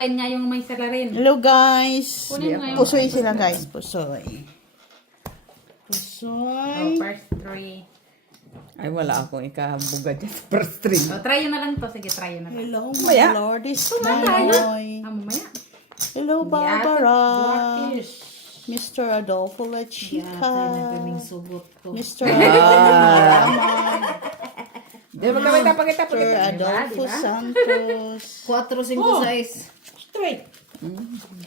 Niya yung may salarin. Hello guys. Kunin mo nga yung Pusoy sila guys. Pusoy. Oh, Pusoy. first three. Ay, wala akong ikabuga dyan sa first string. Oh, try yun na lang to. Sige, try yun na lang. Hello Maya. my Lord is tayo. Manoy. Mamaya. Hello Barbara. Blackfish. Mr. Adolfo La Chica. Sugot ko. Mr. Adolfo Di ba pakita, pakita, Mr. pakita. Adolfo Diba? Santos. 4, 5, 6. Straight.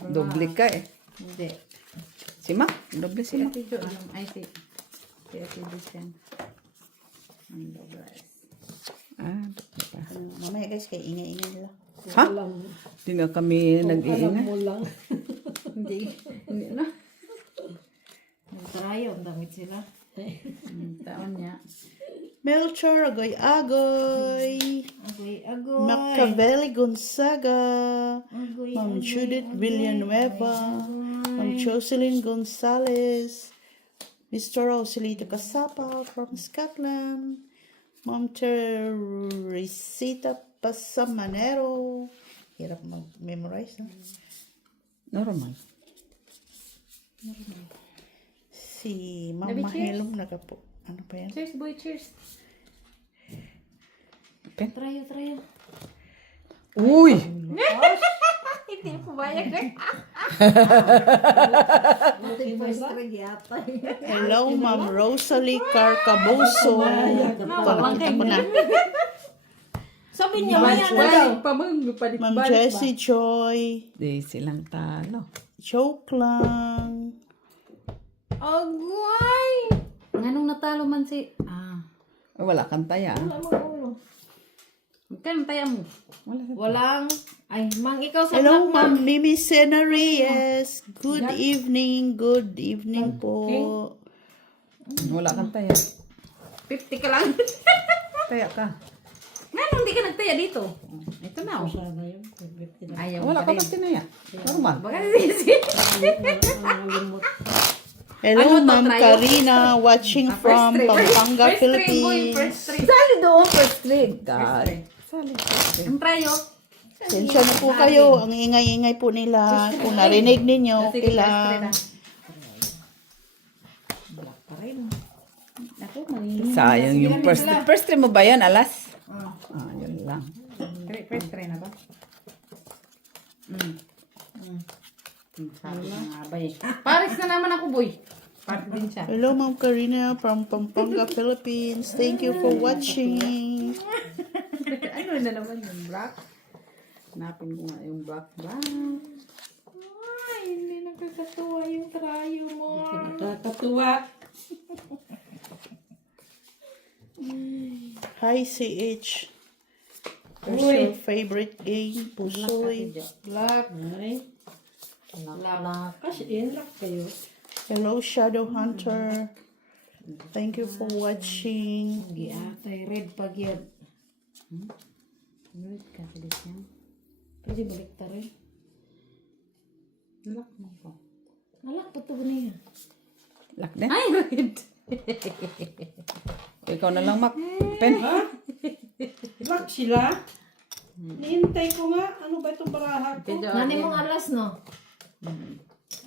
Doble ka eh. Hindi. Si Ma, doble Si siya. Ate Jo, yung, ay si Ate Lucian. Ang doblas. Ah, doble ka. Mamaya guys, kay ingay-ingay nila. Ha? Di nga kami nag-iingay. Hindi. Hindi na. Tarayo, ang damit sila. Taon niya. Melchor Agoy-Agoy. Agoy. Machiavelli Gonzaga. Agoy. Ma'am Judith Villanueva, Ma'am Jocelyn Gonzalez, Mr. Rosalito Casapa from Scotland, Ma'am Teresita Pasamanero. Hirap mag-memorize, no? Normal. Si Ma'am David, cheers. Mahilong nagapo. Ano pa yan? Cheers, boy, cheers. Pen? Trayo. Uy! Hindi po bayag eh. Hello, Ma'am Rosalie Carcaboso. Ito, nakita ko na. Sabi niya, maya na daw. Ma'am Jessie Joy. Di silang talo. Joke lang. Agway! Nganong natalo man si... Ay, wala kang taya. Magkano taya mo? Walang, ay, mang ikaw sa Hello, black, Ma'am Mimi Sena Reyes. Good evening po. Wala kang taya. 50 ka lang. Taya ka. Nganong hindi ka nagtaya dito? Ito na oh. Ayaw Wala ka rin. bang tinaya. Normal. Baka sisi. Hello, Ano to, Ma'am Trayo? Karina, watching from Pampanga, Philippines. First three. Sali doon, first string. God. Sali. Ang trayo. Sensya na po kayo. Ang ingay-ingay po nila. Kung narinig ninyo, Sige, okay first three lang. na. Ako, mangingi. Sayang yung first string. First string mo ba yan, alas? Yun lang. First try na ba? Sabi na nga ba eh. Paris na naman ako, boy. Paris din siya. Hello, Ma'am Karina from Pampanga, Philippines. Thank you for watching. Ano na naman yung black? Hanapin ko nga yung black. Ay, hindi nakakatuwa yung trayo mo. nakakatuwa. Hi, CH. What's your favorite game? Pusoy. Black, ay. Black. Kasi inlock kayo. Hello, Shadow Hunter. Thank you for watching. Giatay, red pag yan. Red ka, pilis yan. Pwede balik ta rin. Lock mo ko. Nalak pa ito ba niya? Lock din. Ay, red. Ikaw na lang, Mac. Pen. Black sila? Nihintay ko nga. Ano ba itong baraha ko? Nani mong alas, no?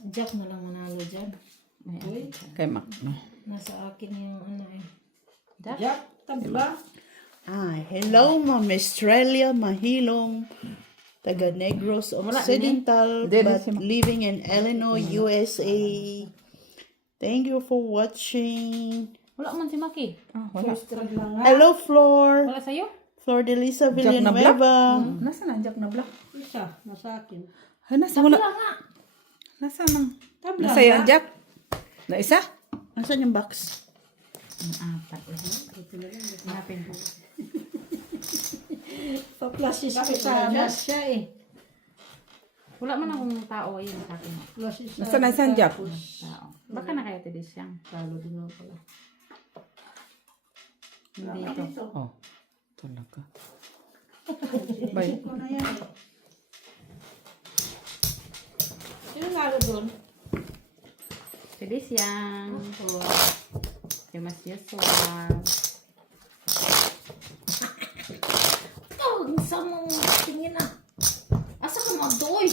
Jack na lang manalo dyan. Uy, Kay Mac. No. nasa akin yung ano eh. Jack? Tabla. Hello, Ma'am Estrella Mahilong. Taga Negros Occidental, Hindi, but si Ma- living in Illinois, USA. Thank you for watching. Wala man si Maki. Wala. Strag lang nga. Hello, Flor. Wala sa'yo? Flor de Lisa Jack na Villanueva. Nasaan ang Jack na black? Isa, nasa akin. Ay, nasa wala. Wala nga. Nasaan ang... Tabla Nasa yung nga. Jack? Na isa? Nasaan yung box? Ang apat. Hanapin ko. Pa-plasis ko sa amas siya eh. Wala man akong tao ayun sa akin. Plasis sa Nasaan ang Jack? Tao. Baka na kaya tidis siyang. Talo din ako pala. Hindi ito. Oh. Talaga. Bay. Sino nalo doon? Tidis yang. Si Mas Yuswal. Tawag sa mong tingin ah. Asa ka mag uy.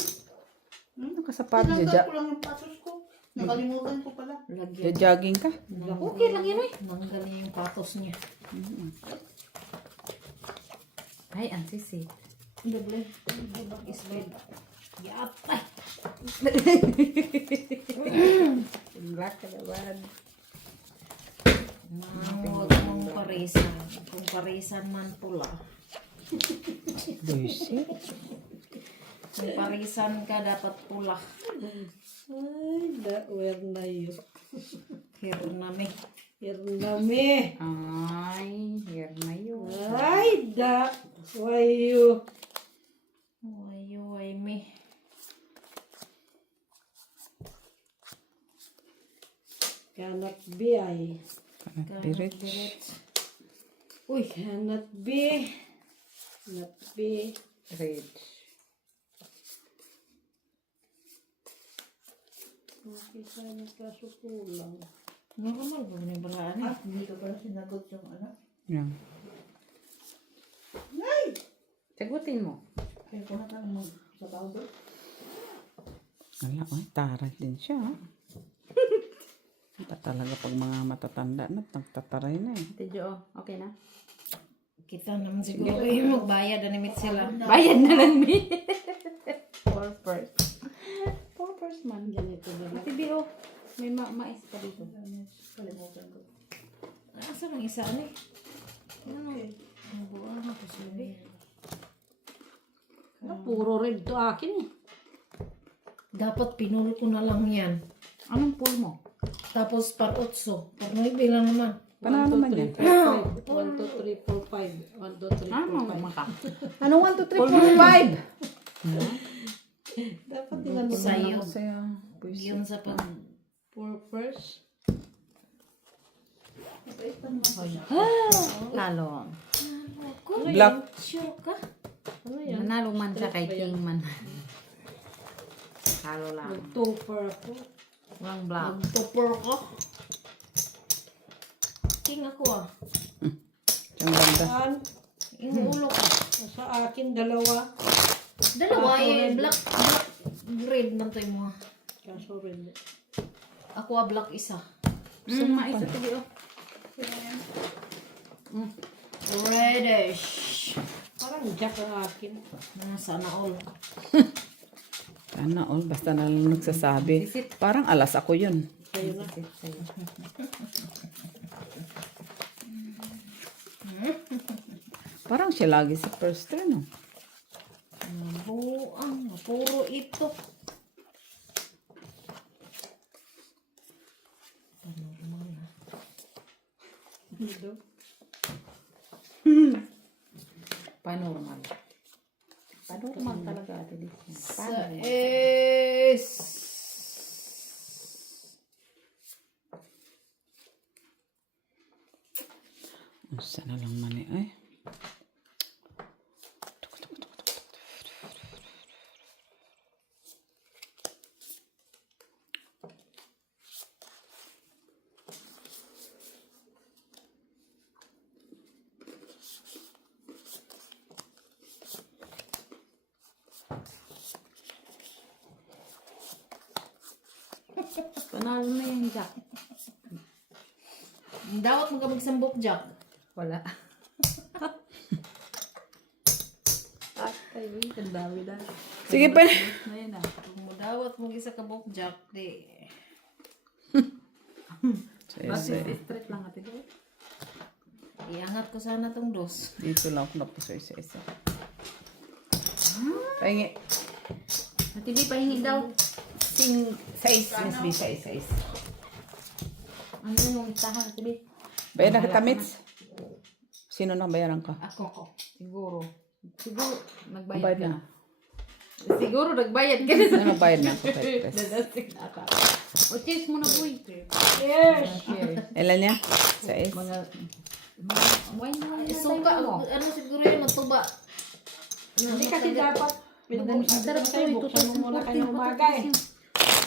Nakasapatos Tinanggal siya. ko lang ang patos ko. Nakalimutan ko pala. Lagyan. Jogging ka? Okay lang yun, nanggal niya yung patos niya. Ay, ang sisi. Doble. Isbed. Yapay. Black ka naman. Huwag mong parisan. Kung parisan man pula. Buisit. Kung parisan ka, dapat pula. Ay, dawer na yun. Hirnami. Hirnami. Ay, here na yun. Ay, wayo. Ay, me. Cannot be ay. Pirit. Uy, cannot be. Not be. Rich. Okay, sana kaso kulang. Normal ba ni balaan eh? Hindi ko pala sinagot yung ano. Yan. Sagutin mo. Kaya ko na lang sa powder. Wala, ay, taray din siya. Iba talaga pag mga matatanda na, nagtataray na eh. Tidyo, okay na? Kita naman siguro yung magbayad na nimit sila. Bayad na lang ni. Four first. Four first man. Ganito ba? Ate Bio, may mais pa dito. Kalimutan ko. Asa lang isa ano eh? Ano? Ang buwan ako sabi. Puro red to akin eh. Dapat pinul ko na lang yan. Anong pool mo? Tapos par 8. Par 9 lang naman. Paano naman yan? 1, 2, 3, 4, 5. 1, 2, 3, 4, 5. Ano maka? Ano 1, 2, 3, 4, 5? Dapat tinanong Sa'yo. Sa'yo. Yun sa pag purpose. Lalo. Ako, Black. sure ka? Ano yan? Nanalo man siya kay King man. Lalo lang. Nag-topper ako. Walang black. Topper ko. King ako ah. Ang ganda. Saan? Yung ulo ko. Sa akin, dalawa. Dalawa eh. Black red man to yung mga. Kaso red. Ako ah black isa. Mais sa tiyo. Reddish. Parang jack ang akin. Sana all. Sana all, basta na lang nagsasabi. Parang alas ako yun. Sa'yo na. Parang siya lagi sa first turn, no? Buang. Puro ito. Panormal. Panormal talaga ate di. Sa is. Sana lang mani ay. Panalo na yan, Jack. Dapat mo ka magsambok, Jack. Wala. Ay, wait, ang dami na. Sige pa. Na yan ah. Kung mo dawat mo isa ka bok, Jack, di. Sige. Straight lang ate. Iangat ko sana tong dos. Dito lang ako napusoy sa isa. Pahingi. Ate B, pahingi daw. Sing size. Miss B, size. Ano yung itahan ate B? Bayan na kita, Mitz. Sino nang bayaran ka? Ako ko. Siguro. Siguro, nagbayad Bayad ka. na. Siguro, nagbayad ka. Ano nagbayad na ako? O, cheers mo na po eh. Yes! Ilan niya? Size. Mga wine mo na Suka, ano siguro yun, matuba. Hindi kasi dapat Sarap pinag-usap kayo. Buksan mo muna kayo umaga eh.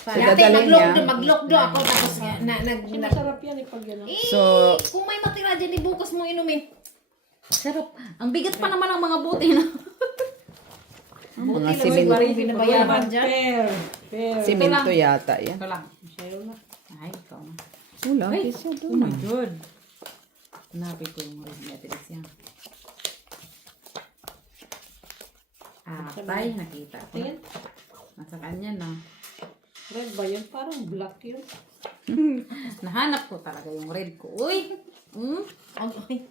So, Dati dadalhin niya. mag-lock do ako, tapos Kasi masarap yan eh pag gano'n. So, kung may matira dyan, bukas mo inumin. Sarap. Ang bigat pa naman ang mga buti na. Mga Buti lang simento. may binabayaran dyan. Fair. Fair. Simento yata yan. Ito lang. Sa'yo na. Ay, ikaw na. Wala, Ay, kisa oh doon. my God. Hanapin ko yung red nettles yan. Tay, nakita ko. Tingin. Nasa kanya na. Red ba yun? Parang black yun. Nahanap ko talaga yung red ko. Uy! Ay,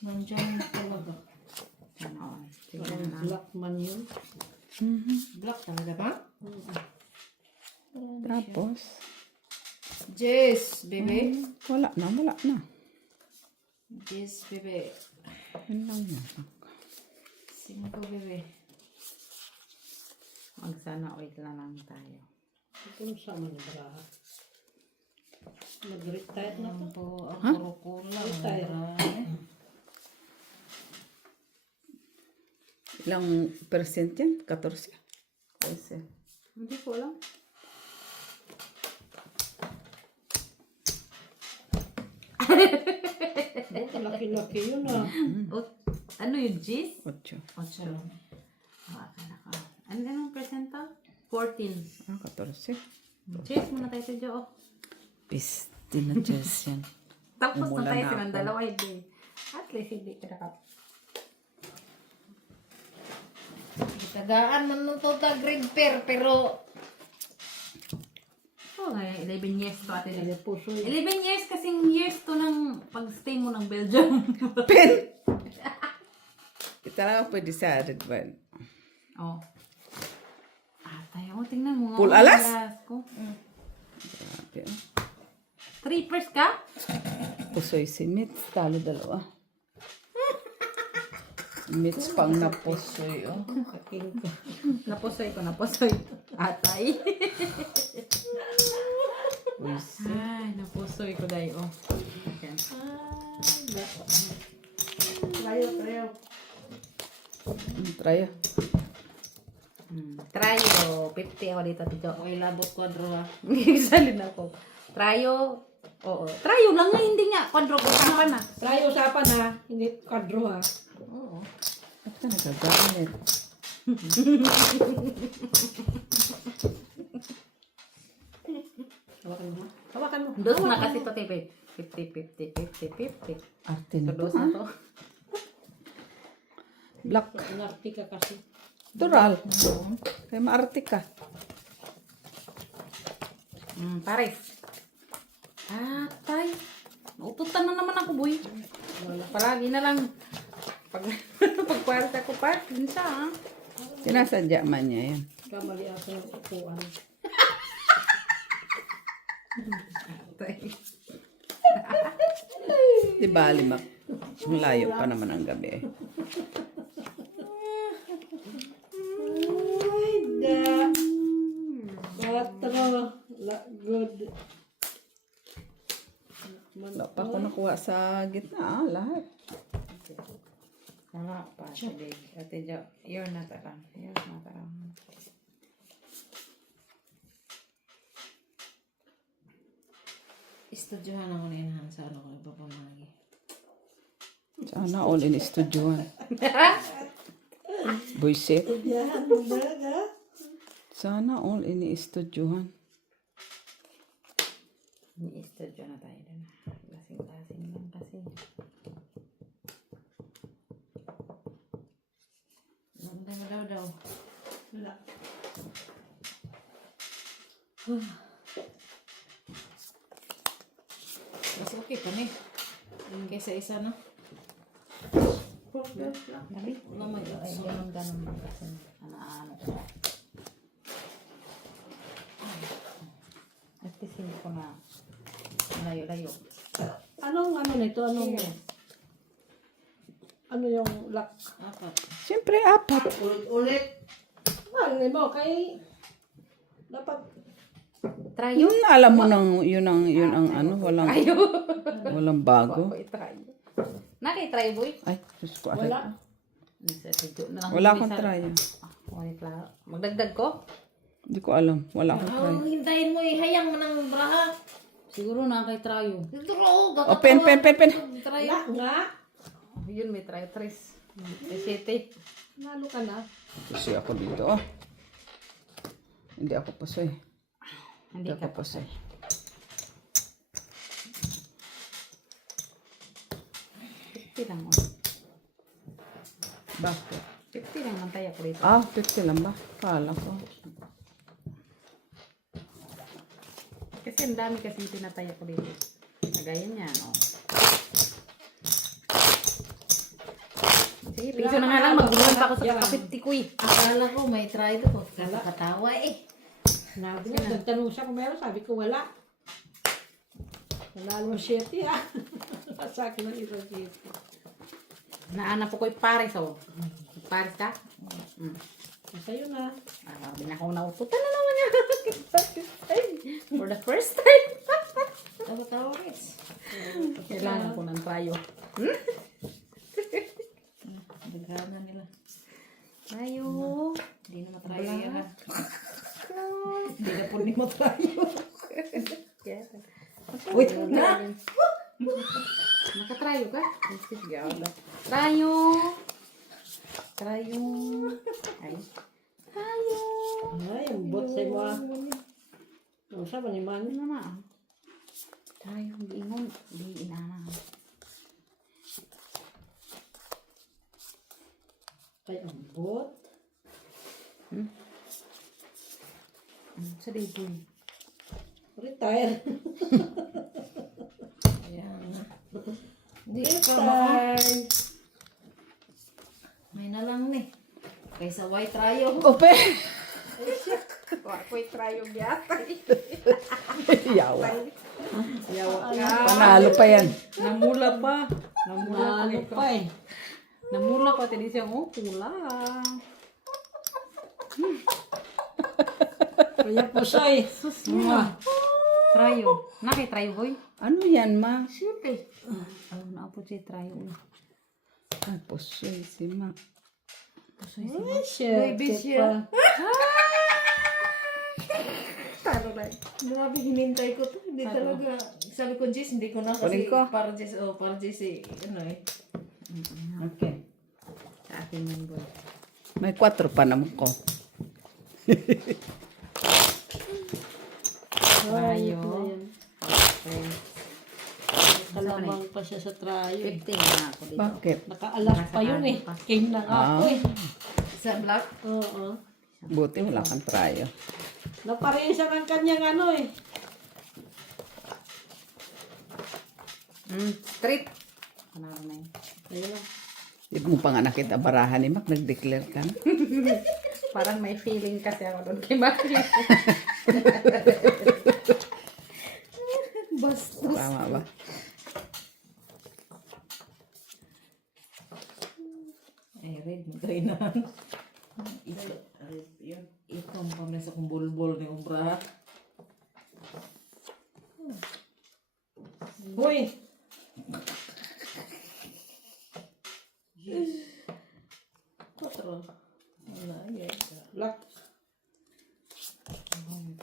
nandiyan talaga. Ano? Sige Parang na. black man yun. Black talaga ba? Tapos, Jess, bebe. wala na. Jess, bebe. Yun lang yan. 5, bebe. Magsana wait lang lang tayo. Ito sa mga baraha. Mag-retire na to. Ito, ang kurukula. Retire. Ilang percent yan? 14? Kasi, hindi ko alam. Oh, laki-laki yun ah. Ano yung G's? 8. 8 lang. Akala ko. Anong percenta? 14. Ah, 14. Cheers muna tayo sa Joe. Pisti na Jess yan. Tapos Umulan na tayo na silang ako. dalawa hindi. At least hindi pinaka. Tagaan man nung to ta grade pair, pero Oo nga, 11 years to ate. Ano puso yun. 11 years kasing years to ng pag-stay mo ng Belgium. Pen! Ito lang pwede sa red one. Oh. Tayo, tingnan mo. Full alas? Ko. Grabe. ah. Trippers ka? Pusoy si Mitz. Talo dalawa. Mitz pang napusoy. Oh. Kaking ko. Napusoy ko, napusoy. Atay. Pusoy. Ay, napusoy ko dahi. Oh. Okay. Tayo. Try. Tryo. 50 ako dito, Tito. okay, labot kwadro ha. Salin ako. Tryo. Oo. Tryo lang nga, hindi nga. Quadro ko pa na. Tayo usapan ha. Hindi kadro ha. Oo. Ba't ka nagagamit? Hawakan mo. Dos na kasi to, Tipe. 50. Arte So, na to. dos na to. Black. Inarte ka kasi. Tural. Kaya maarte ka. Pares. Tay. Naututan na naman ako, boy. Palagi na lang. Pagpares ako, parking siya, ha? Sinasadya man niya yan. Kamali ako ng upuan. Tay. Di ba, limak? Ang layo pa naman ang gabi. Ay, da. Quatro. Good. Wala pa ako nakuha sa gitna, lahat. Tama pa, Ate Jo. You're not around. Istudyohan ako na inahan sa ano ko nagpapamagi. Sana all in studyoan. Buisit. Yan, daga. Sana all in studyohan. Ni-studio na tayo dun. Lasing-lasing lang kasi. Maganda mo daw. Wala. Mas okay pa ni. Kaysa isa no? Dali. Wala may Ay, ganun kasi. Ano ko. At least hindi ko na layo-layo. Anong ano nito? Anong ano yung lock? 4. Siyempre, 4. Ulit. Mali mo kay dapat Try Yun, alam mo nang, yun ang ano, walang bago. ko i-try. Nakay-try, boy. Ay, Diyos ko. wala. Wala akong try. Magdagdag ko? Hindi ko alam. Wala akong try. Ang hintayin mo ihayang mo ng braha. Siguro nakay-try yun. Dito ro, O, pen. Try. Wala nga. Yun, may try. Tres. May 7. Nalo ka na. Pusoy ako dito, oh. Hindi ako pusoy. Hindi Hindi ka ako pusoy. lang. Oh. Bakit? 50 lang mantay ako dito. Ah, 50 lang ba? Kala ko. Kasi ang dami kasi pinatay ako dito. Kagaya niya, no? Sige, piso na nga lang. Magulungan pa ako sa kakapiti ko eh. Akala ko may try to. Nakakatawa eh. Sabi nga, nagtanong siya kung meron. Sabi ko, wala. Wala naman 7 ah. Sa akin lang isang 7. Naanap ko yung Paris, oh. Paris ka? Sa'yo na. Binakaw na uputan na naman niya. For the first time. Tawa-tawa guys. Kailangan ko ng trayo. Nagkaroon na nila. Trayo. Hindi na matrayo yan ha. Hindi na po ni matrayo. Wait, na! Nakatrayo ka? Sige, wala. Trayo! Trayo! Ay. Trayo! Ay, ang bot sa'yo mo ah. Ano siya ba ni Man? Ano na? Trayo, hindi ingon. Hindi inana. Ay, ang bot. Sa dito eh. Retire. Hindi ka baka. May na lang ni. Kaysa white trayo. Ope! Ako'y trayo biyata. Yawa. Yawa ka. Panalo pa yan. Namula pa. Namula ko Ano ikaw. pa eh. Namula ko. Tadi siya, oh, kulang. Kaya po siya eh. Trayo. Nakay trayo, boy. Ano yan, ma? Siyempre. Oh, naapo siya trayo. Ay, pusoy si ma. Ay, shit. Baby siya. Grabe, hinintay ko to. Hindi talaga. Sabi ko, Jess, hindi ko na kasi Kunin ko. para Jess, para Jess eh. Ano eh. Okay. Sa akin man, boy. May 4 pa naman ko. Trayo. Okay. Kalamang pa siya sa trayo. 15 na ako dito. Bakit? Nakaalak pa yun eh. King na nga ako eh. Sa black. Oo. Buti wala kang trayo. Naparisa ng kanyang ano eh. Street. Panalo na yun. Ayun lang. Hindi mo pa nga nakita barahan ni Mac, nag-declare ka na. Parang may feeling kasi ako doon kay Maki. Tama ba? Eh, red mo tayo na. Ito, yun. Ito ang pamesa kong bulbol ni Umbra. Hoy! Patro. Wala, yes. Black.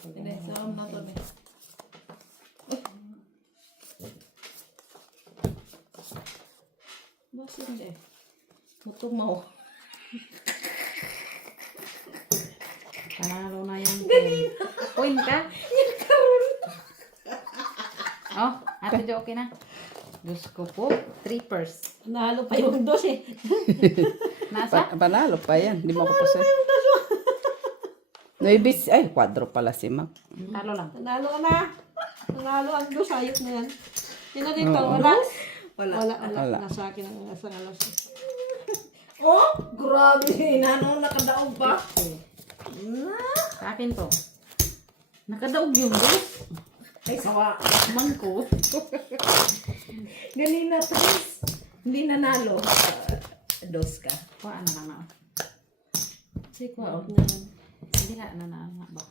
Hindi, saan na to ni? Basta hindi. Mutumaw. Panalo na yan. Point ka? Oh, ate Jo, okay na. Diyos ko po. 3 purse. Nalo pa yung dos eh. Nasa? Panalo pa yan. Hindi mo ako pusoy. Noibis, ay, 4 pala si Mac. Talo lang. Nanalo ka na. Nanalo ang dos. Ayos na yan. Yun na dito. Oo. Wala. Wala. Wala. Wala. Nasa akin ang nasa alas. Oh, grabe. Nanong nakadaog pa. Sa akin to. Nakadaog yung dos. Ay, sawa. Mangko. Ganina, Tris. Hindi nanalo. Dos ka. Kuha na lang na. Sige, wow. Hindi na nanana ba?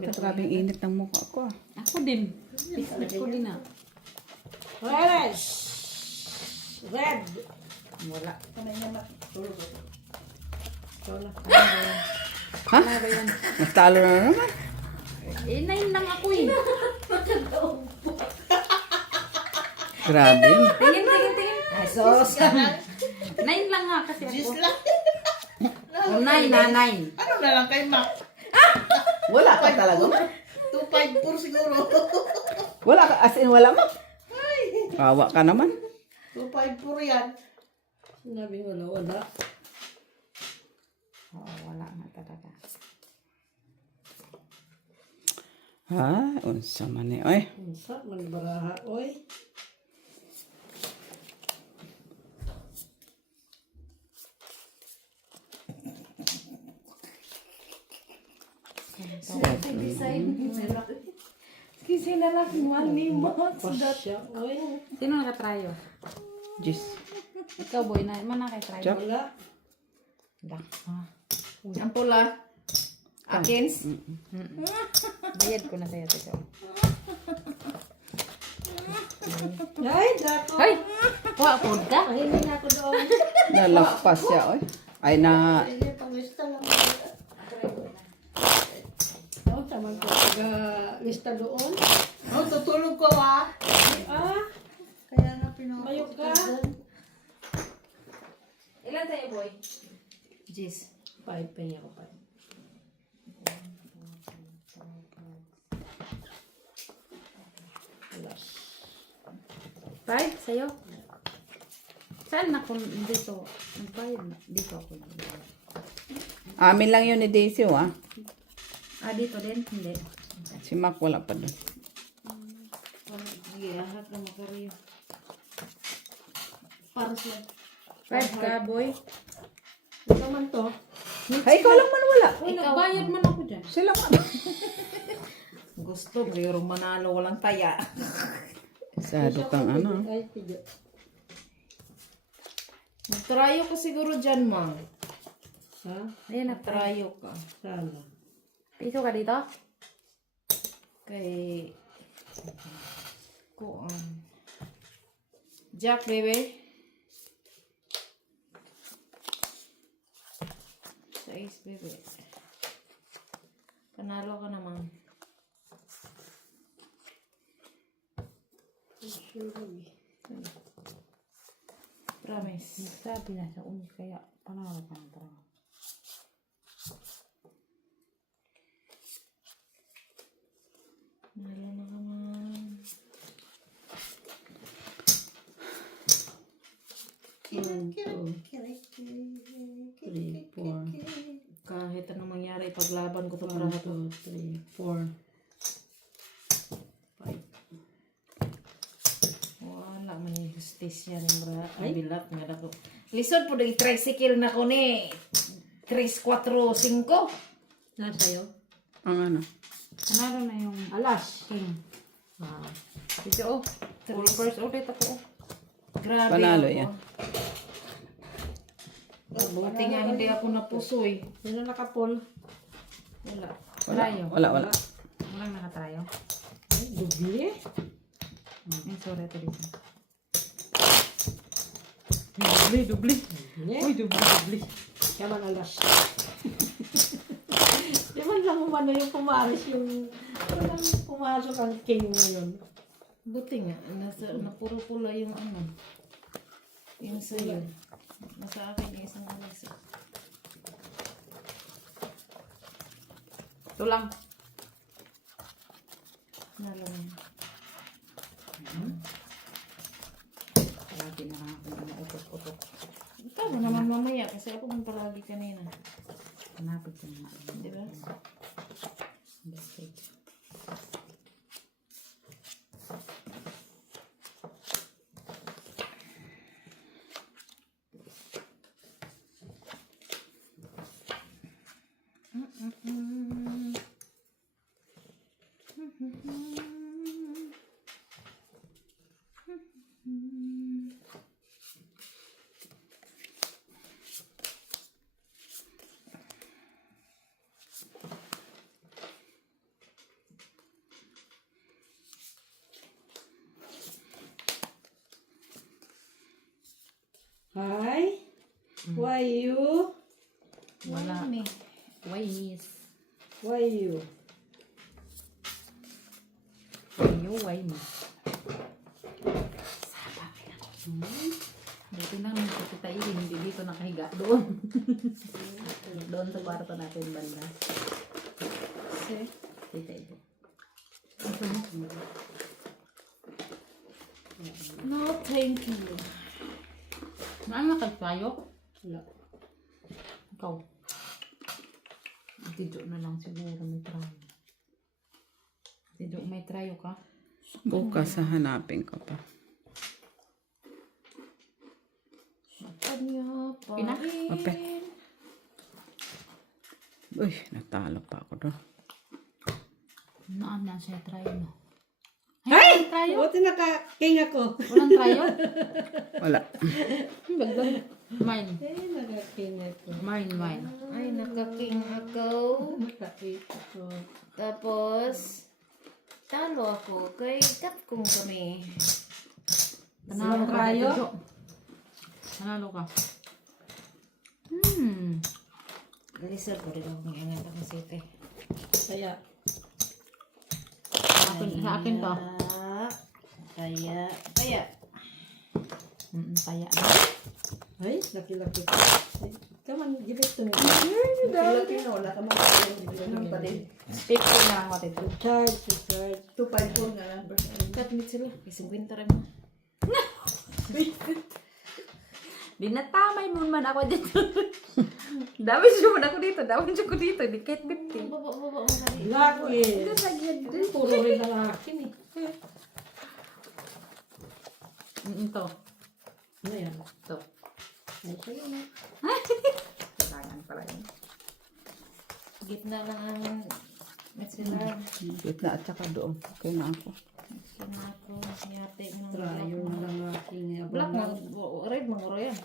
Grabing init ng mukha ko. Ako din. Ako din na. Red. Red. Wala. Ha? Panalo yan. Natalo na naman. Eh, 9 lang ako eh. Grabe yun. Tingin. Ay, sos. 9 lang nga kasi ako. O 9 na, 9. Ano na lang kay Mac? Wala ka talaga. 254 siguro. Wala ka, as in wala mo. Kawa ka naman. 254 yan. Sinabi wala, wala. Oo, wala nga talaga. Ha, unsa man ni oy. Unsa man baraha, oy. Kasi na lang mo. Pasya, oy. Sino nakatrayo? Just Ikaw, boy, na man na kay trayo. Chop. Wala. ang pula. Akins. Bayad ko na sa'yo, tito. Ay, dako. Hoy! Wa, pod ka? Mahiling ako doon. Nalakpas siya oy. Ay na Sige, pangista lang. Oh, tama ko. Taga-lista doon. Oh, tutulog ko ah. Ah, Kaya nga pinapakita. Mayok ka? Ilan sa'yo, boy? Jis. 5 pa niya ko pa. Alas. 5 sa'yo? Saan na kung dito? Nagbayad na. Dito ako. Amin lang yun ni Daisy ah. Ah, dito din? Hindi. Si Mac wala pa doon. Sige, ahak na makariyo. Para sa 5 ka, boy. Ito man to. Ay, ikaw lang man wala. Uy, nagbayad man ako dyan. Sila man. gusto, pero manalo walang taya. Sado kang ano. Ay, tiga. Magtrayo ka siguro dyan, Mang. Ha? Ayan na, Trayo ka. Sana. piso ka dito? Kay... Kuan. Jack, baby. 6, baby. Panalo ka naman. Promise. Sabi na sa uni, kaya panalo ka ng parang. Panalo na ka man. One, two, three, four. Kahit anong mangyari, paglaban ko ito One, para two, three, four. 5. Wala man yung justisya ng bra. Ay, bilat nga na ko. Lisod po, tricycle na ko ni 3, 4, 5. Nasa'yo? Ang ano. Panalo na yung Alas. king. Ah. Dito, oh. Full first ulit ako, oh. Grabe Panalo ako. yan. Buti nga hindi ako napusoy. Yan ang nakapol. Wala. Trayo. Wala. Walang nakatrayo. Ay, dubli. Ay, sorry, ito dito. Dubli. Uy, dubli. Kaya man alas. Di man lang umano yung pumaris yung... Parang pumasok ang king ngayon. Buti nga, napuro pula yung ano. Yung sa'yo. Nasa akin yung isang alas. Ito lang. Nalaman. Lagi na lang akong umuutot-utot. Ikaw mo naman mamaya kasi ako man palagi kanina. Hanapin ko naman. Di ba? Biscuit. Hi? Why you? Wala. Why, miss? Why you? Why, miss? Buti na, hindi kita hindi dito nakahiga doon. Doon sa kwarto natin banda. See? Kita ito. No, thank you. Ano ka tayo? Wala. Ikaw. Tidyo na lang siguro may trayo. Tidyo may trayo ka? Bukas hahanapin ko pa. Kanya pa Pina? rin. Ope. Uy, natalo pa ako doon. Naan na siya trayo mo. Ay! Walang trayo? Buti naka-king ako. Walang trayo? Wala. Bagdag. Mine. Eh, naka-king ako. Mine. Ay, nakaking ako. Naka-king ako. Tapos, talo ako kay Capcom kami. Panalo ka. trayo? Tidyo. Panalo ka. Lisod ko rin ako ng ingat ako city. Kaya, Sa akin to. Kaya. Kaya. ay, laki-laki ko. Ay, come on, give it to me. Laki na, wala ka mga pa din. 50 na lang ako ito. Charge, charge. 254 nga lang. Katmit sila. Isang winter mo. Dinatamay mo man ako dito. Dami siya man ako dito. Dami siya ko dito. Di kahit 50. Baba mo kali. Laki. Puro rin ang akin eh. Ito. Ano yan? Ito. Ay, sa'yo na. Kailangan pala yun. Gitna lang ang sila. Gitna at saka doon. Okay na ako. Gitna ako. Yate mo. Trayo na lang aking Black abang. red mangoro yan.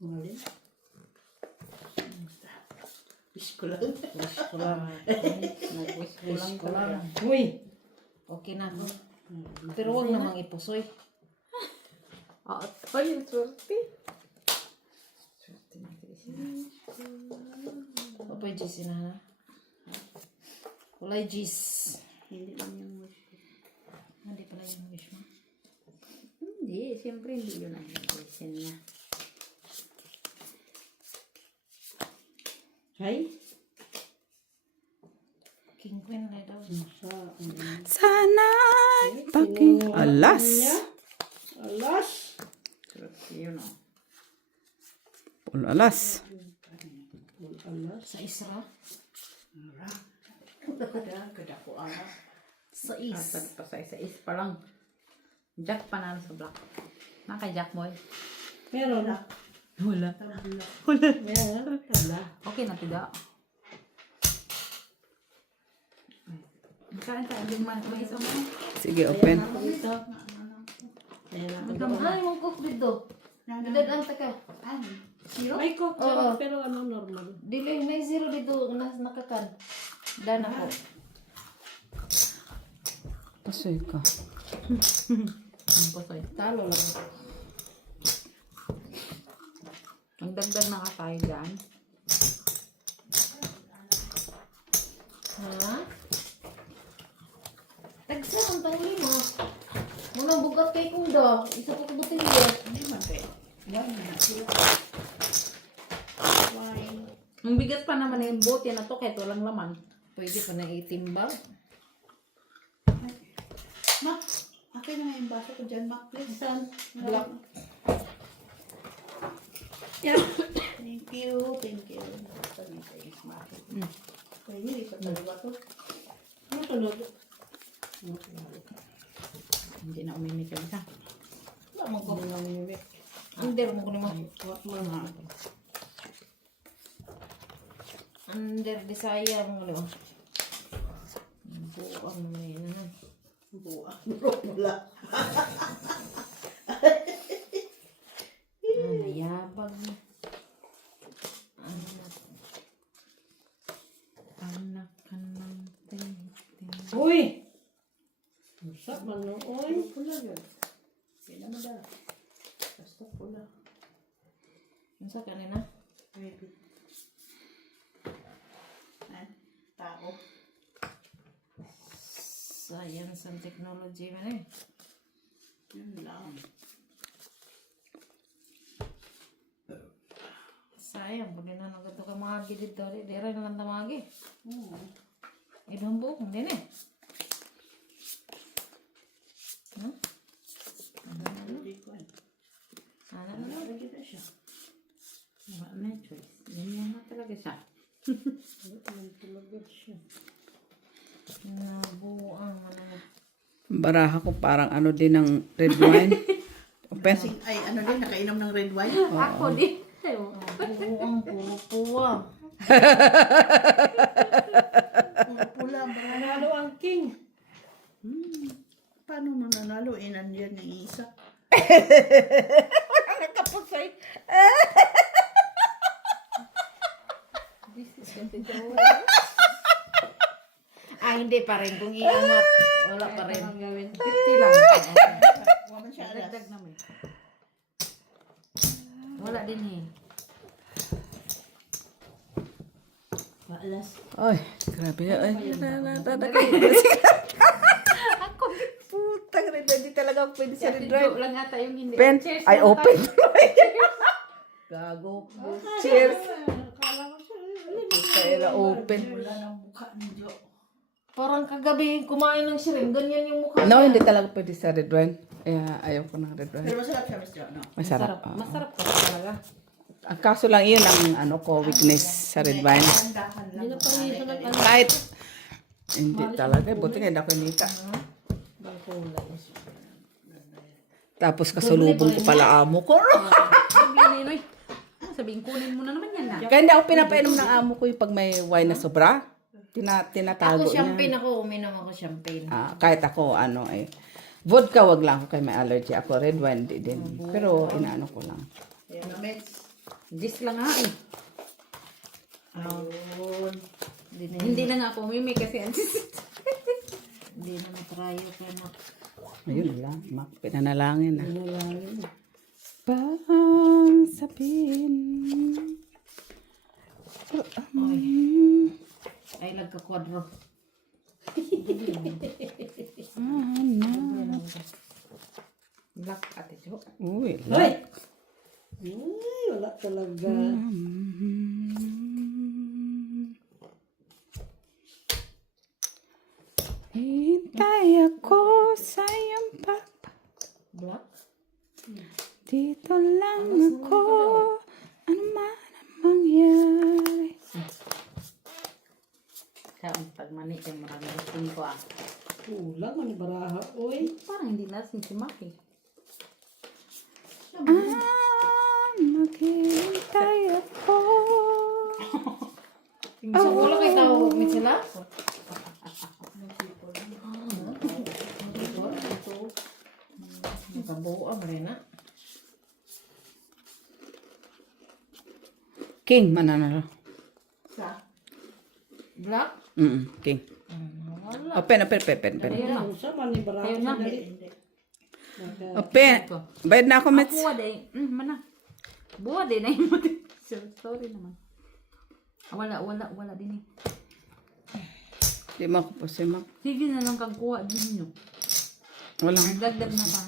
Malin. Wish ko lang. Nag-wish ko lang talaga. Uy! Okay na ako. Pero huwag namang ipusoy. Oo. Ay, yung swerte. Papay G's na ha. Walay G's. Hindi lang yung wish ko. Hindi pala yung wish mo. Hindi. Siyempre hindi yun ang wish niya. Ay! King Queen na daw. Sana taking alas. Alas! Swerte yun o. Pul alas. Alas! Sa Isra. Kada ko ana. Sa Is. Apat pa sa isa pa lang. Jack panalo sa black. Naka-jack mo eh. Meron. Wala. Meron. Tabla. Okay na tida. Kain tayo. Hindi man may isa mo. Sige, open. Dito. Ayan ako doon. Ay, mong cook dito. Bidad ka. May cook Oo. pero ano normal. Dili, may zero dito. Nakakan. Dan ako. Pasoy ka. Ang pasoy. Talo lang ako. Ang dagdag na ka tayo dyan. Ha? Tagsa ang tayo mo. Muna bugat kay Kuda. Isa ko kubutilya. Hindi man kayo. Yan na sila. Ang bigat pa naman yung bote na to kahit walang laman. Pwede pa na itimbang. Mak, akin na nga yung baso ko dyan, Mak. Please. Saan? Black. Yeah. Thank you. Thank you. Sabi kayo, bakit? Pwede, hindi sa talaga to. Ano tulog? Hindi na umimik yung isa. Wala mo ko. Hindi nga minimik. Under mo ko naman. Wak mga. Under desire mo naman. Buang naman yun. Buwa. Bro, wala. Nayabag na. Anak ka ng ting. Uy! Usap man no? Uy! Pula yun. Hindi naman dala. Basta pula. Ano sa kanina? Maybe. Ay, tao. Science and technology man eh. Yun lang. Ayan, pwede na nagito ka mga gilid daw. Di rin lang tamagi. Idumbo, hindi na. Sana na lang. Wala na yung choice. Ganyan na talaga siya. Nabuang ano. Baraha ko parang ano din ng red wine. Open. Ay, ano din, nakainom ng red wine? Ako din. Nabuang puro puwa. Pula, Nanalo ang king. paano mananalo? Nandiyan yung isa. Hindi pa rin. Kung iangat, wala pa rin. 50 lang. Wala man siya alas. Dagdag naman. Wala din eh. Maalas. Ay, grabe. Ay, Ako. putang red wine. Di talaga ako pwede sa red Joke wine. lang ata yung hindi. Pen, Cheers ay lang open. tayo. Gago. Cheers. Akala ko siya. Kaya open. Wala ng mukha ni Jo. Parang kagabi, kumain ng shrimp. Ganyan yung mukha No, niya. hindi talaga pwede sa red wine. Kaya ayaw ko ng red wine. Pero masarap siya, Miss Jo, no? Masarap. Masarap ko talaga. Ang kaso lang yun ang ano ko, weakness sa red wine. Dahan lang. Hindi na pa rin siya nag-ano. Kahit hindi talaga. Buti nga hindi ako nika. Tapos kasalubong ko pala amo ko. Sabi ni Noy. Sabihin kunin mo na naman yan na. Kaya hindi ako pinapainom ng amo ko yung pag may wine na sobra. Tinatago Ako champagne niya. ako. Uminom ako champagne. Kahit ako ano eh. Vodka wag lang ako kay may allergy. Ako red wine di din. Pero inaano ko lang. Ayan na, Mets. Gis lang nga eh. Ayun. Hindi na nga ako mimi kasi Hindi na matrayo ko na. Ayun lang. Pinanalangin na. Bang sabihin. Ay, nagka-quadro. Black ate Jo. Uy. Hoy! Wala talaga. Hintay ako sa iyong papa. Black? Dito lang ako. Ano man ang mangyari. Kaya pag mani ay maraming lasing ko ah. Kulang man yung baraha. Uy. Parang hindi lasing si Maki. Maghintay ako. Sa ulo kay tawag mo sila? Nakabuo mo rin na. King, mananalo. Black? King. Open. Ayun na. Ang sa man yung baraha. Ayun na. Open. Bayad na ako, Mets. Buwa din. Mana. Buwa din ay mo. Sorry naman. Wala din eh. Di mo ako po si Mac. Sige na lang kang kuha din nyo. Walang. Dagdag na pa.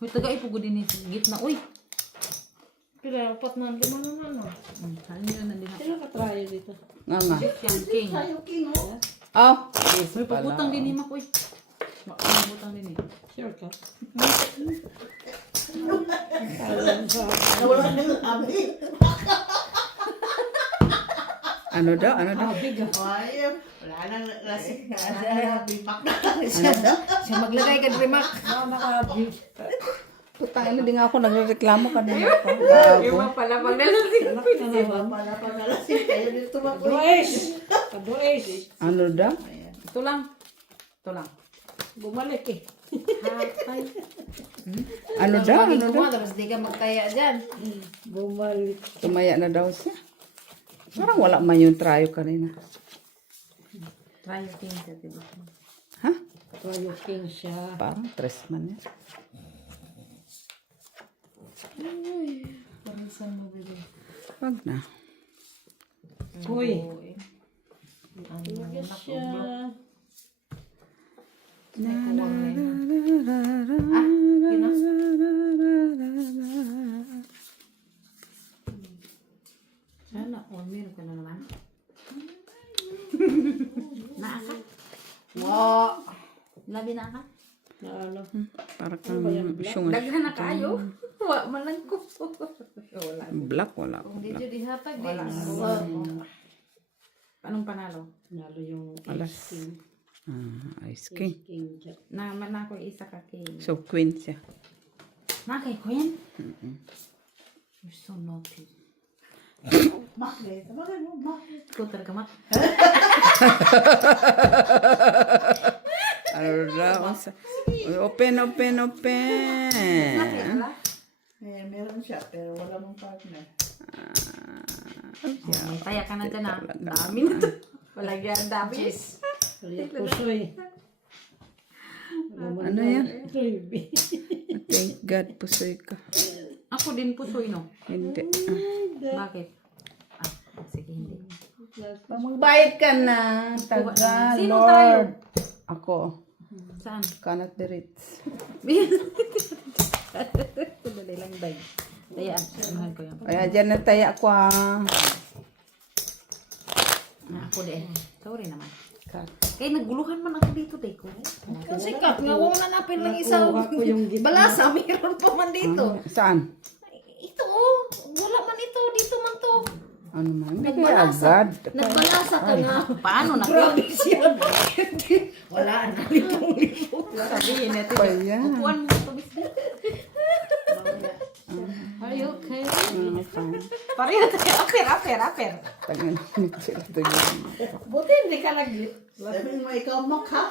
Uy, taga ipugo din eh. Gitna. Uy. Pero apat na lima naman no. Halin nyo na din ako. Sino ka-try dito? Nga. Siyang king. Tayo, King, oh. Oh. Uy, pagutang din ni Mac. Uy. Pagutang din eh. Sure ka? Nawala na yung abi. Ano daw? Big ah. Ay, wala nang lasing. Wala nang bipak na. Siya maglagay ka remark. Nakabig. Putang ina, di nga ako nagreklamo kanina ako. Gago. pala pag nalasing. Anak ka naman. Wala pa nalasing. Kaya dito ba ko? Kadues! Kadues! Ano daw? Ito lang. Ito lang. Bumalik eh. Hatay. Ano daw? Ano daw? Tapos di ka magkaya dyan. Bumalik. Tumaya na daw siya. Parang wala man yung tryo kanina. Try yung king sa diba? Ha? Royal King siya. Parang tres man yan. Parisan mo bebe. Wag na. Uy! Ang Yes siya. Naaka. Wa. Labi na ka. Na ano. Para kang syungas. Daghan na kayo. Wa man lang ko. Wala. Black, wala. Kung di jud dihatag di. Wala. Wa. Anong panalo? Nalo yung Alas. king. Ice king. King jack. Naman ako isa ka king. So, queen siya. Na kay Queen? You're so naughty. Bakit? Bakit mo? Bakit? Ikaw talaga mat. Open, open, open. Eh, meron siya, pero wala mong partner. May taya ka na dyan ah. Dami na to. Wala yan, dami. Kaya pusoy. Ano yan? Baby. Thank God, pusoy ka. Ako din pusoy no. Hindi. Bakit? Ah, sige hindi. Magbayad ka na. Taga, Sino Lord. tayo? Ako. Saan? Cannot the Ritz. Dali lang day. Dayaan. Mahal ko yan. Kaya dyan na tayo ako Na ako din. Sorry naman. Kaya naguluhan man ako dito day ko. Kasi kat nga wala na napil lang isa. Ako yung gitna. Balasa meron pa man dito. Saan? Ito oh. Wala man ito dito man to. Ano man? Hindi kaya agad. Nagbalasa ka nga. Paano na? Grabe siya. Wala ang kalitong lipot. Sabihin natin. Pa yan. Upuan mo ito, Miss. Are you okay? Fine. Pareho tayo. Aper. Tagal sila ito yun. Buti hindi ka lagi. Sabihin mo, ikaw makha.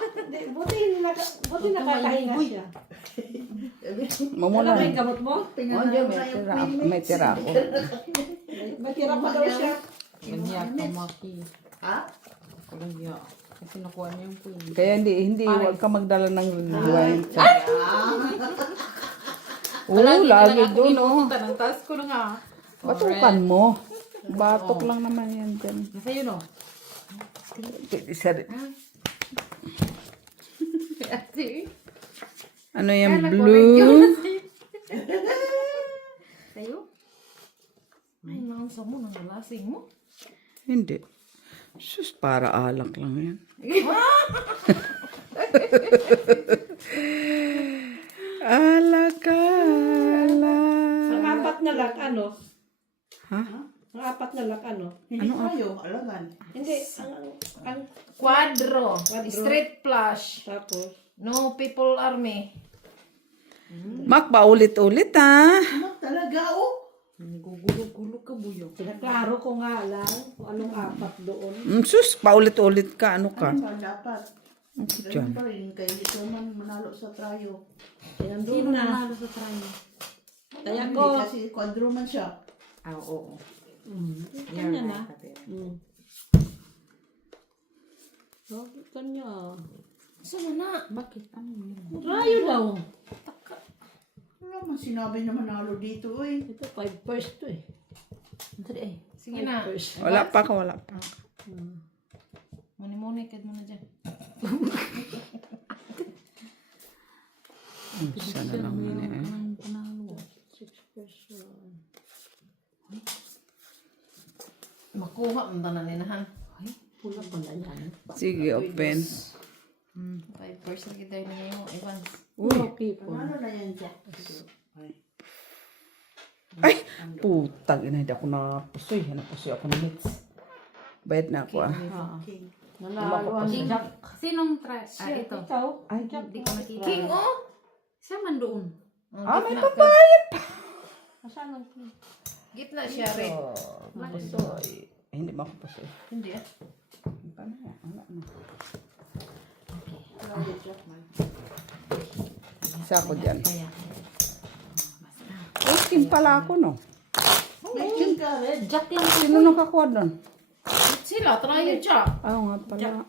Buti nakakahinga siya. Wala Mamulan. ba yung gamot mo? Oh, diyan, may tira ako. May tira pa daw siya. Kanya ka maki. Ha? Kaya kasi nakuha niya yung queen. Kaya hindi, huwag ka magdala ng wine. Oo, lagi doon, oh. Tanang taas ko na nga. Batukan mo. Batok lang naman yan dyan. Nasa yun o. Isa rin. Ate. Ano yung blue? Sa'yo? Ay, nansa mo, nangalasing mo. Hindi. Sus, para alak lang yan. Alak, alak. Ang apat na lak, ano? Ha? Ang apat na lak, ano? Hindi tayo, alagan. Hindi, ang Quadro. Straight flush. tapos, No people army. Mak, paulit-ulit ha. Ano talaga, oh? Gugulo-gulo ka buyo. pinaklaro ko nga lang kung anong apat doon. Sus, paulit-ulit ka. Ano ka? Ano ba dapat? Ano Ganun pa rin, kaya ito man manalo sa trayo. Kaya Sino doon na. nanalo sa try mo? Kaya Hindi, ko. kasi quadro man siya. Ah, oo. Kanya na. Oh, kanya. Saan na? Bakit? Ano yun? Rayo daw. Wala man sinabi na manalo dito, eh. Ito, 5 first to eh. Dali eh. Sige na. First. Wala pa ka, wala pa. Muni-muni, kad mo na dyan. Sana lang yun eh. Ang panalo. 6 first. Makuha mo na ninahan. Pula pa na yan. Sige, open. 5% kita yun ngayon, Evans. Okay po. Ano na yan siya? Ay! Putang ina, hindi ako napusoy. Napusoy ako ng hits. Bayad na ako ah. King. Nanalo ang King. Jack. Sinong try? Ah, ito. Ikaw? Ay, Hindi ko nakita. King, oh! Siya man doon. may pabayad pa. Asan ang king? Gitna siya, red. Pusoy. Eh, hindi ba ako pusoy? Hindi ah. Paano? Ano na? Isa ako dyan. Kaya. King pala ako, no? May king ka rin. Jack lang. Sino nakakuha doon? Sila, try siya. Oo nga pala.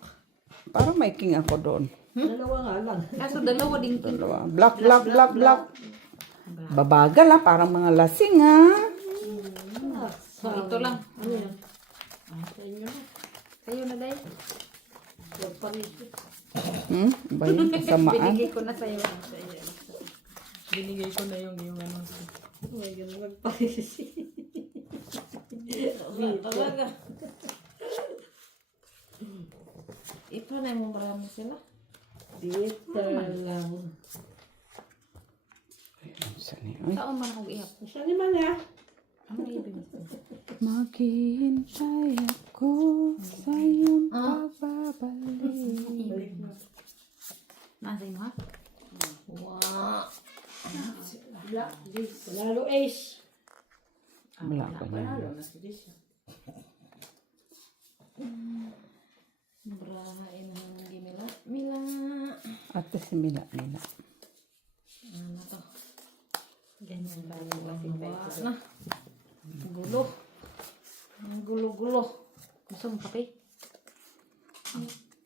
Parang may king ako doon. Dalawa nga lang. Kaso dalawa din king. Dalawa. Black, black, black, black. Babagal ah, parang mga lasing ah. So, ito lang. Ano yan? Sa inyo na. Sa'yo na dahil. Huwag pa rin. Ba yun? Kasamaan? Binigay ko na sa'yo. Binigay ko na yung ano. May ganun magpa-rin. Talaga. Ipa na mo marami sila. Dito lang. Saan yun? Saan man akong iyak? Saan naman ya? Ano ibig mo? Maghihintay ako sa iyong pagbabalik. Nasa mo ha? Wow. Lalo ace. Wala ko niya. Brahain ang gimila. Mila. Ate si Mila. Ano to? Ganyan ba yung lasing tayo? Na. Gulo. Ang gulo-gulo. Gusto mong kape?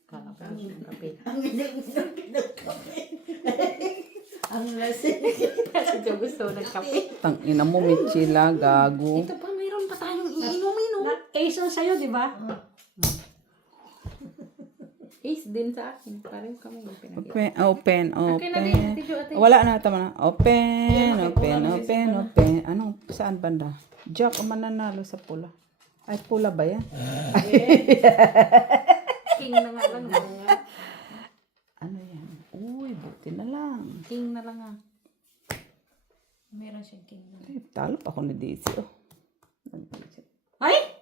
Kala ko gusto mong kape. Ang lasing. Kasi siya gusto ng kape. Tang ina mo, Michila, gago. Ito pa, mayroon pa tayong iinumin, no? Ace ang sa'yo, di ba? Ace din sa akin. Pareho kami yung pinag Open. Akin na din, Ate Jo, ate. Wala na, tama na. Open. Anong, saan banda? Jack, mananalo sa pula. Ay, pula ba yan? King na nga lang. Ano yan? Uy, buti na lang. King na lang ah. Meron siyang kingdom. Ay, talo pa ako ni Daisy, oh. Ay!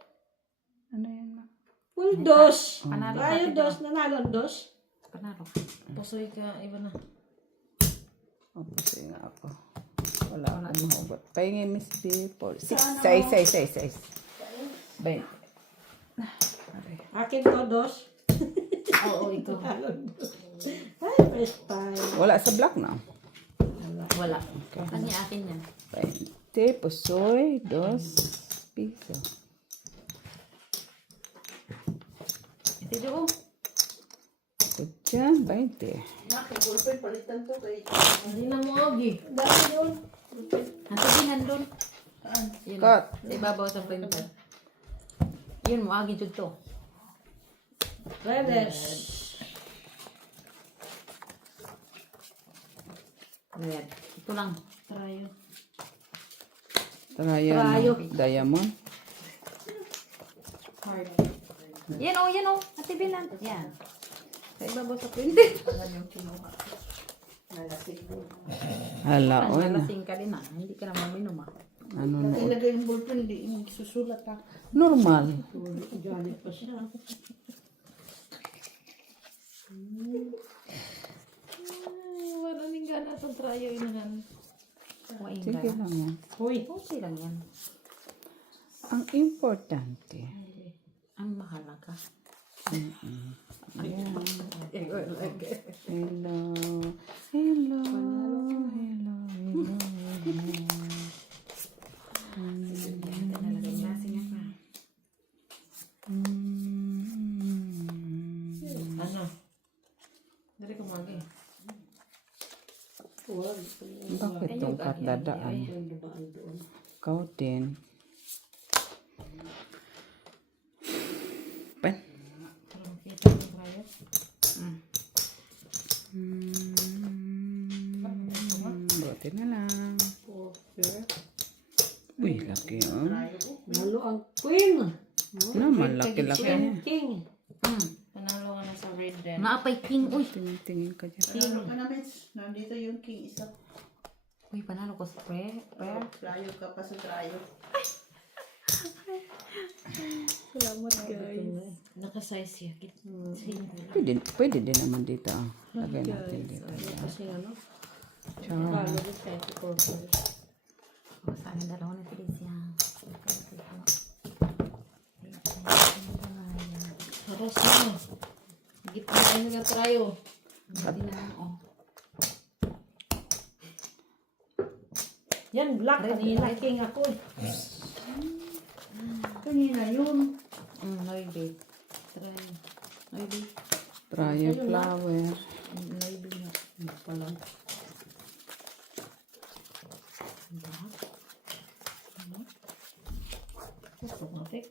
Ano yan, ma? Full dos. Panalo Tayo ka, dos, nanalo dos. Panalo. Pusoy ka, iba na. Kasi nga ako. Wala akong mahugot. Pahingi, Miss B. 6. 20. Akin to dos. Oo, ito. Nanalo dos. Ay, first time. Wala sa black na. Wala. Kanya akin yan. 20. Pusoy. 2 piso. Ate Jo, Kutya. 20. Hindi na mo, Ogi. Dami yun. nasibihan doon. Yun. Cut. Sa ibabaw sa printer. Yun mo, agi jud to. Redes. Red. Ito lang. Trayo. Trayo. Diamond. Hard. Yan o. Ate Bilan. Yan. Sa ibabaw sa printer. Hala, Ang oy na. nalasing ka din ah. Hindi ka naman minum ah. Ano na? Ilagay yung ballpen, hindi yung susulat ha. Normal. Johnny pa siya. Wala ning gana sa trayo inahan. Kumain ka Sige na. lang yan. Uy. Okay lang yan. Ang importante. Ang mahalaga. Hello. Nalagay nasi nga ka. Ano? Dari ko magi. Bakit itong katdadaan? Kau din. Pen. Parang kita ng trayo. Buti na lang. Uy, laki oh. Lalo ang queen. Naman, laki-laki niya. King. Panalo ka na sa red den. Naapay king. Uy. Tingin ka dyan. Ano ka namin? Nandito yung king isa. Uy, panalo ko sa prayer. Trayo ka pa sa trayo. Naka-size yan. Pwede din naman dito. Ah. Lagay natin dito. Kasi ano. Tsaka, Lalo din 24. O, sana dalawa na Felicia. Haros na. Gitna kayo nga trayo. Hindi na lang, oh. Yan, black. Kanina king ako eh. Kanina yun. Noibi. Try. Noibi. try flower. Noibi nga. Palang. Automatic.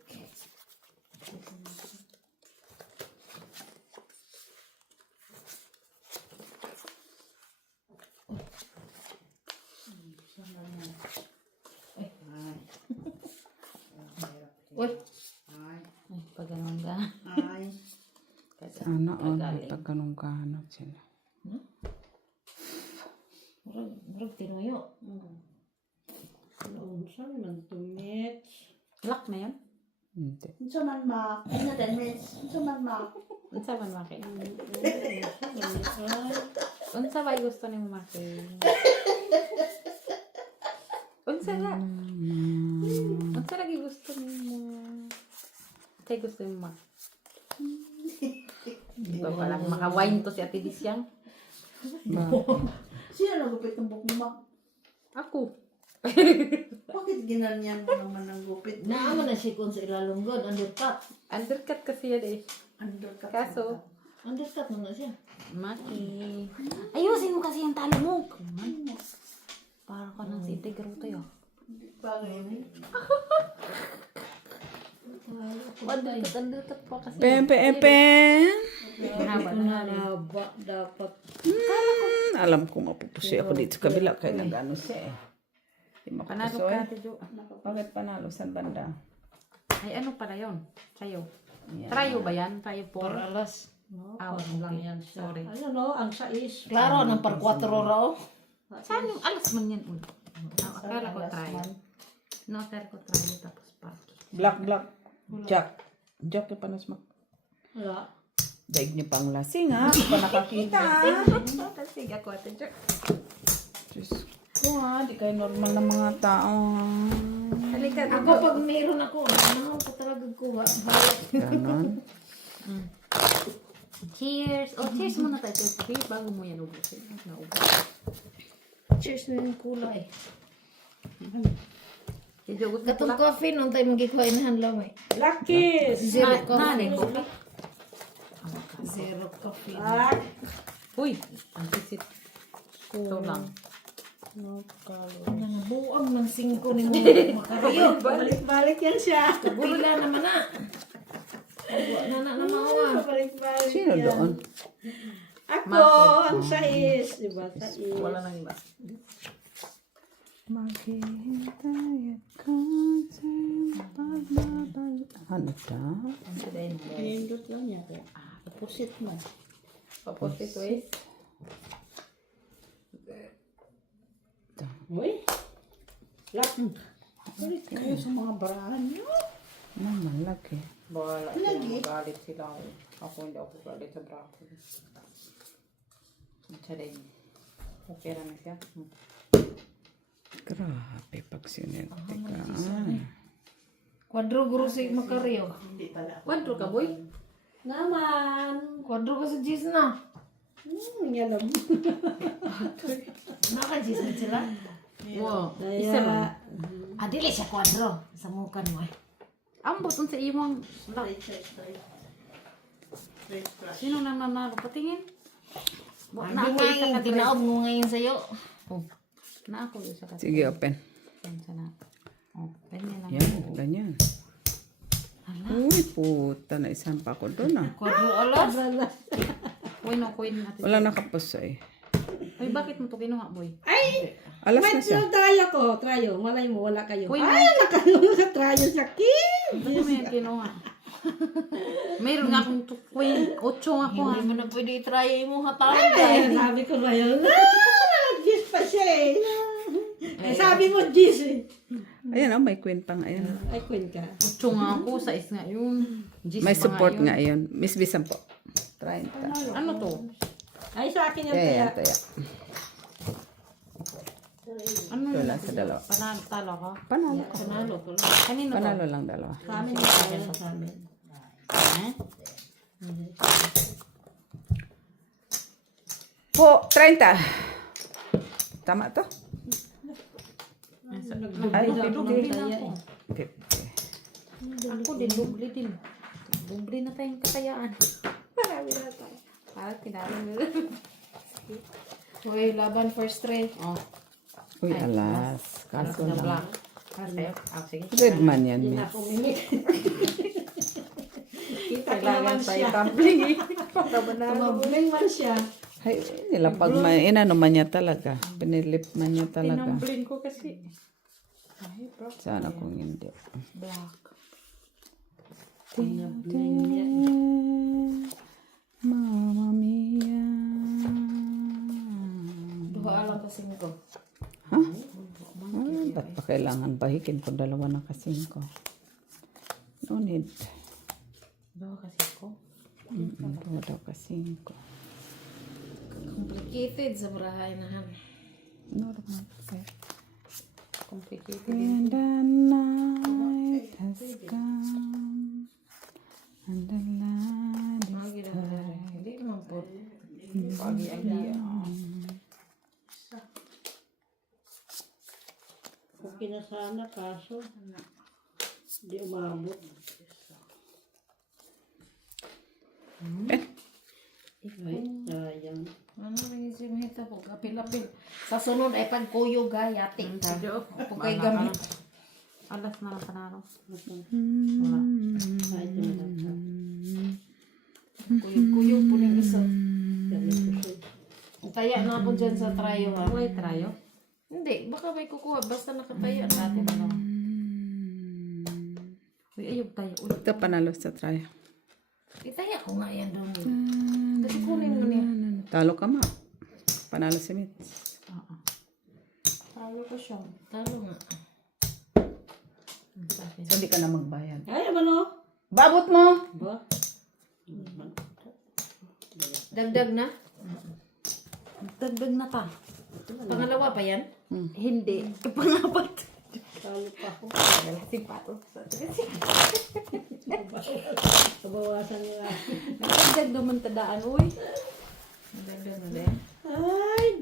Uy, Ay, pag ganun ka. Ay. Sana all pagkanong-kanot sila. Murag tinuyo. Ano sa man tumits. Lock na yan? Hindi. Unsa man ma? Ano din, miss? Unsa man ma? Unsa man maki? Unsa ba gusto ni mo maki? Unsa na? Unsa lagi gusto ni mo? Tay gusto ni mo? Ito ka lang maka-wine to si Ate Disyang. Sino nagupit ng buhok mo ma? Ako. Bakit ginanyan mo naman ang gupit? Naaman na siya kung sa ilalunggod. Undercut. Undercut kasi yan eh. Undercut. Kaso, Undercut mo na siya. Maki. Ayusin mo kasi yung talo mo. Para ka nang si Tigruto yun. Bagay. Undercut pa kasi. Pen. Mahaba na. Haba dapat. Alam ko mapupusoy ako dito sa kabila kaya nag-ano siya eh. Di Panalo mapupusoy. ka, Ate Jo. Bakit panalo? Saan banda? Ay, ano pala yun? Trayo. Yan. Trayo ba yan? Trayo Por 4? alas. No, Ah, parang lang okay. yan siya. Sorry. Ano no, ang sais. Klaro, ng par 4 raw. Saan yung alas man yan? Akala ko trayo. No, akala ko trayo tapos parky. Black. Jack yung panas mo. Wala. Daig niyo pang lasing ha. Hindi pa nakakita. Sige ako, Ate Jo. Diyos ko ha. Di kayo normal na mga tao. Halika, Ako pag mayroon ako, naman ko talaga kuha. Ganon. Cheers! Oh, cheers muna tayo. Cheers bago mo yan ubusin. Naubos. Cheers na yung kulay. Si Jo, gusto ko Katong lang. coffee, nung tayo magkikuha inahanlaw eh. Lucky! Zero Nanay, coffee. coffee. Zero coffee. Uy, ang sisit. Ito lang. Ang buang ng 5 ni mo makariyo. Balik-balik yan siya. Kabila naman na. Nana na maawa. Balik-balik Sino yan. doon? Ako, ang sais. Diba? Sais. Wala nang iba. Maghihintay ako sa'yo pagbabalik. Ano ta? Pinindot lang niya. Pusit mo. Tapos ito is. Uy. Lak. Ulit kayo sa mga barahan niyo. Malaki. Bala. Lagi. Galit sila. Ako hindi ako galit sa braco. Ang siya din. Okay na siya. Grabe pag sinerte ka. Kwadro guro si makariyo. Hindi pala. Kwadro ka, boy? Naman. Kwadro ka sa Gis na. Yalam. Naka-Gis na sila. Wow. Isa lang. Dili siya kwadro. Sa mukan mo eh. Ambot sa imong. Straight. Sino nang nanalo? Patingin. Hindi nga yung tinaob mo ngayon sa'yo. Oh. Na ako yung sa kasi. Sige, open. Sana. Oh, ganyan lang. Yan, ganyan. Uy, puta na isang pa ako doon ah. Kwadro alas. Uy, no, kuin natin. Wala nakapusoy. Uy, bakit mo ito kinuha, boy? Ay! Alas May na siya. tayo ko. Trayo. Malay mo, wala kayo. Uy, Ay, nakalunod sa trayo sa kin. Bakit mo yan kinuha? Mayroon nga akong queen. 8 nga ako ha. Hindi mo na pwede i-try mo hatawag. Ay, sabi ko ba yun? Gis pa siya eh. Sabi mo, Gis eh. Ayan oh, may queen pa nga ayan. Ay, queen ka. 8 nga ako. 6 nga yun. Gis May pa support yun. nga yun. Miss Bisan po. 30. Ano to? Ay, sa akin yung Ayan, kaya. taya. Ano Ito yun? lang sa dalawa. Talo ka? Panalo. Panalo ko lang. Kanino to? Panalo lang dalawa. Sa amin yung kaya sa amin. Eh? Po, 30. Tama to? Ay, Dubli dubli na na ako. ako. 50. Ako din, dubli din. Dubli na tayong kakayaan. Marami na tayo. Parang tinalo nila. Uy, laban first try. Oh, Uy, alas. Kaso na lang. black. Para sa'yo. Ah, sige. Red man yan, Hindi na miss. ako mimik. Kailangan tayo tumbling eh. Tumabling man siya. Ay, nilapag man. Inano man niya talaga. Pinilip man niya talaga. Tinumbling ko kasi. Ay, bro. Sana kung hindi. Black. kailangan bahikin kung dalawa na kasingko. No need. Dalawa kasi ko. Dalawa daw kasingko. Complicated sa brahay na han. Normal. Complicated. And the night has come. And the light Mga is ginagawa. Hindi naman po. Okay na sana, kaso hindi umabot. Ay, sayang. Ano rin si Mahita po? Kapil-apil. Sa sunod ay pagkuyo gayati ta. Kung kay gamit. Alas na lang panalo. Kahit na lang. Kuyo-kuyo po rin isa. Ganito. Taya na ako dyan sa trayo ha. Uy, trayo. Hindi, baka may kukuha. Basta nakataya natin na lang. Uy, ayog tayo. Uy. Ito panalo sa try. Itaya ko nga yan doon. Kasi kunin mo niya. Talo ka ma. Panalo si Mitch. Talo ko siya. Talo nga. So, hindi ka na magbayad. Ay, ano? Babot mo! Ba? Dagdag na? Dagdag na ta. Pangalawa pa yan? Hindi. Pangapat. Talo pa ako. Wala si Pato. Kabawasan nila. Dagdag naman tadaan. Uy. Dagdag na din. Ay,